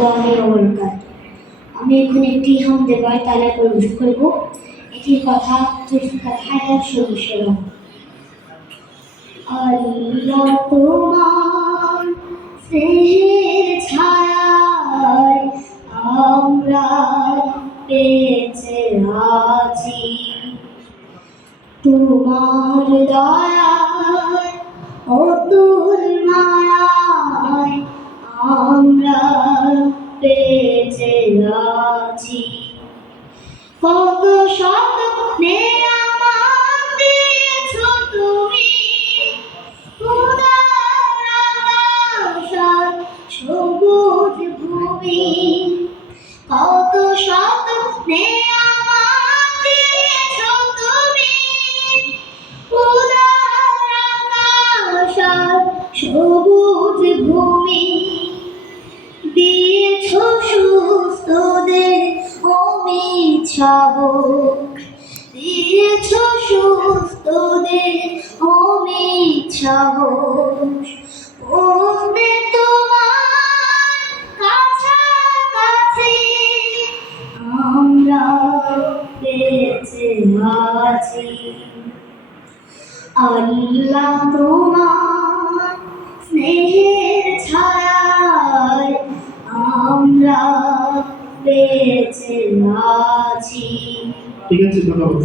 রহমতুল্লাহি ওয়া বারাকাতুহু। আমি এখন একটি হামদে বাড়ি তালা পরিবেশন করব। এটির কথা জুলফিকার হায়দার সদস্যরা। আল্লাহ তোমার স্নেহের ছায়ায় আমরা বেঁচে আছি, তোমার দয়ায় অতুল মায়ায় আমরা বেঁচে আছি। কত শত নেয়ামত দিয়েছ তুমি, উদার আকাশ আর সবুজ ভূমি। কত শত নেয়ামত দিয়েছ তুমি, উদার আকাশ আর সবুজ ভূমি। দিয়েছ সুস্থদের অমিত সাহস, দিয়েছ সুস্থদের অমিত সাহস। পৌঁছতে তোমার কাছাকাছি আমরা বেঁচে আছি। আল্লাহ তোমার স্নেহের ছায়ায় আমরা বেঁচে আছি। ঠিক আছে, ধন্যবাদ।